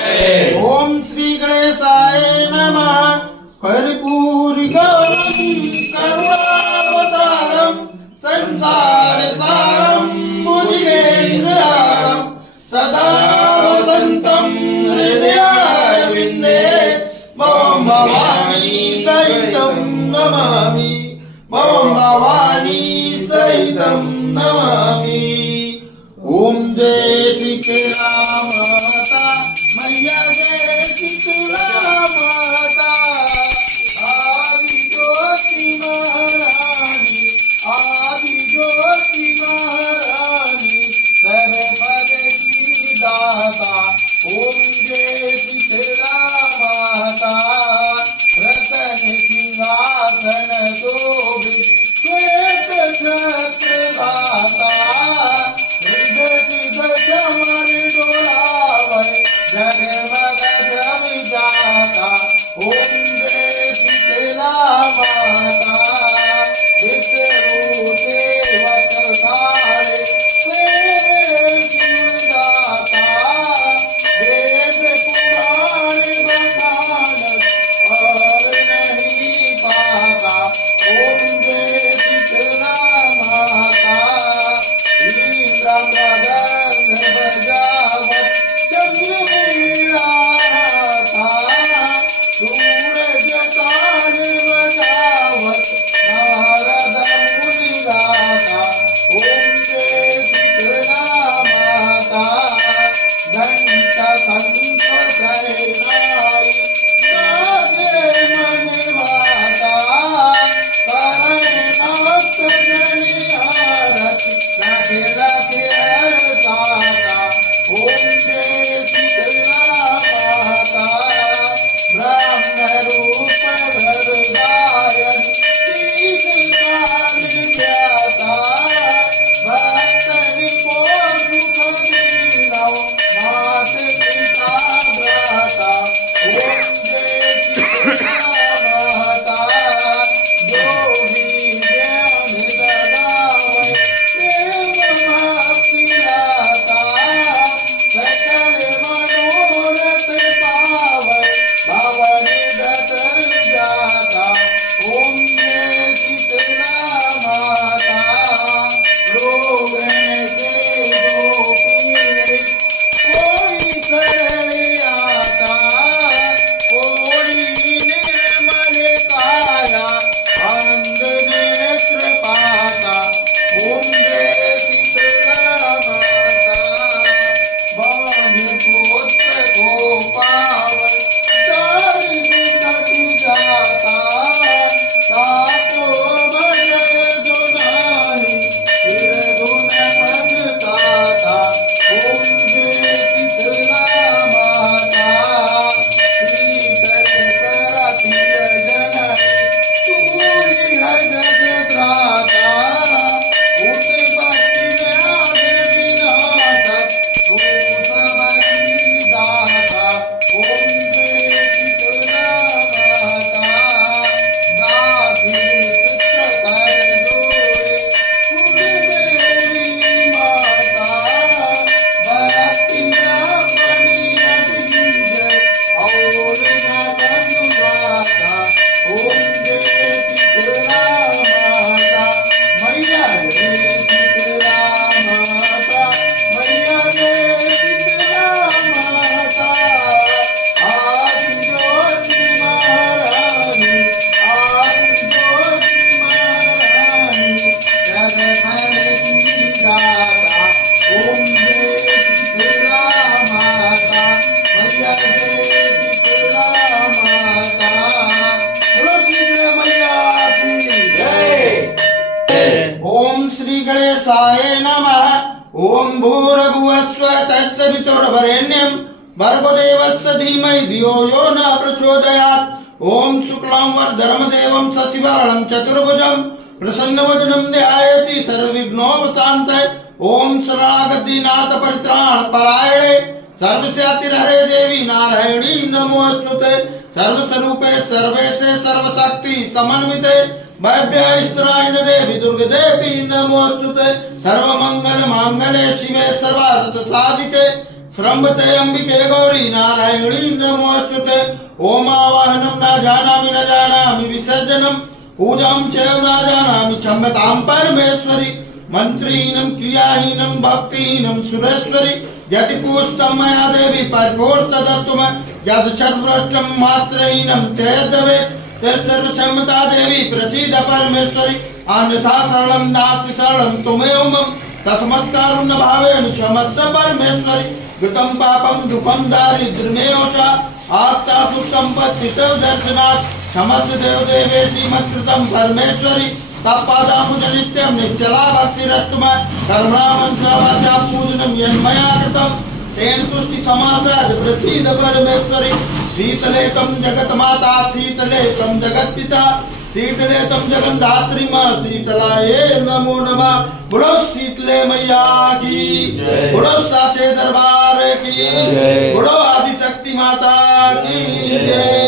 ओम श्री गणेशाय नमः। कर्पूरी गौरम करुणावतारम संसार सारम भुजगेन्द्रहारम सदा वसंतम हृदयारविंदे मम भवानी सहितं नमामि। मम भवानी सहितं नमामि। ओम जय शीतला माता मैया जय शीतला माता। आदि ज्योति महारानी आदि ज्योति महारानी सर्वपद की दाता। ओम जय शीतला माता। रतन सिंहासन शोभित श्वेत छत्र भाता। जगमग जम जाता। ओम जय शीतला माता। विष्णु सेवक सारे सेवे शिवदाता। वेद पुराण बखान और नहीं पाता। ओम जय शीतला माता। इंद्र मृदंग बजावत चंद्रमेरा था। सूरज तान बजावत नारद मुनि गाता। ओम जय शीतला माता। घंट कंठ सहनाई बाजे मन माता। करण नाथ जनि आरती रखे रखे हरताता। ओम जय शीतला माता। ब्रह्म रूप वरदायन दीन काल ज्ञाता। भक्तन को सुख दीनौ मात पिता भ्राता। ओम जय शीतला माता। जो भी ज्ञान लगावै प्रेम भक्ति लाता। सकल मनोरथ पावै भवन डटर जाता। ओम जय शीतला माता। रोगन से जो पीड़ित कोई शरण आता। कोई निर्मल काया अंध नेत्र पाता। ओम जय शीतला माता। बाह्य पुत्र को पावै चारि कटि जाता। ताको भजय जो नाहि फिर गुण पछताता। ओम जय शीतला माता। श्रीकर करतिय जननी सूरी है जग त्राता। उत्पत्ति व्याध विनाशक तू सबकी दाता। ओम जय शीतला माता। दासी शिक्षक कर जोड़े खुद मेरी माता। भक्ति अपनी बीज और न बंधुआता। ओम जय शीतला माता। मैया जय शीतला माता। मैया जय शीतला माता। आदि ज्योति महारानी आदि ज्योति महारानी जगत की दाता। ओम जय शीतला माता। मैया जय शीतला माता। बोलो शीतला मैया की जय। ओम श्री गणेशाय नमः। ओम भूर्भुवस्व तत्सवितुर्वरेण्यं भर्गो देवस्य धीमहि धियो यो न प्रचोदयात्। ओम शुक्लां वरदरं देवं शशिवर्णं चतुर्भुजं प्रसन्नवदनं ध्यायति सर्वविघ्नोपशान्तये। ओम शरणागति नाथ परित्राण परायणे सर्वस्यातिहरे देवी नारायणी नमोस्तुते। सर्वस्वरूपे सर्वेशे सर्वशक्ति समन्विते भव्यैस्तरायण देवी दुर्गे देवी नमोस्तुते। सर्वमंगल मांगल्ये शिवे सर्वार्थ साधिके श्रम्भते अंबिके गौरी नारायणी नमोस्तुते। ओम आवाहनं न जानामि विसर्जनं पूजां च न जानामि क्षम्यतां परमेश्वरि। मंत्रीनं क्रियाहीनं भक्तिहीनं सुरेश्वरि। यदि पूजितं मया देवी परिपूर्तदस्तु मे। यदि सर्वभ्रष्टं मात्रहीनं चेद्भवेत् तत्सर्वक्षमता देवी प्रसीद परमेश्वरि। अन्यथा शरणं नास्ति शरणं त्वमेव मम। तस्मत्कारुण्य भावेन क्षमस्व परमेश्वरि। कृतं पापं दुःखं दारिद्र्यमेव च आत्ता सुख संपत्ति तव दर्शनात् क्षमस्व देव देवेशी मत्कृतं परमेश्वरि। तत्पादाम्बुज नित्यं निश्चला भक्तिरस्तु मे। कर्मणां वाचा पूजनं यन्मया कृतं तेन तुष्टि समासाद प्रसीद परमेश्वरि। शीतले तं जगन्माता शीतले तं जगत्पिता शीतले तं जगन्धात्री मां शीतलाये नमो नमः। बोलो शीतले मैया की बोलो साचे दरबार की बोलो आदिशक्ति माता की जय।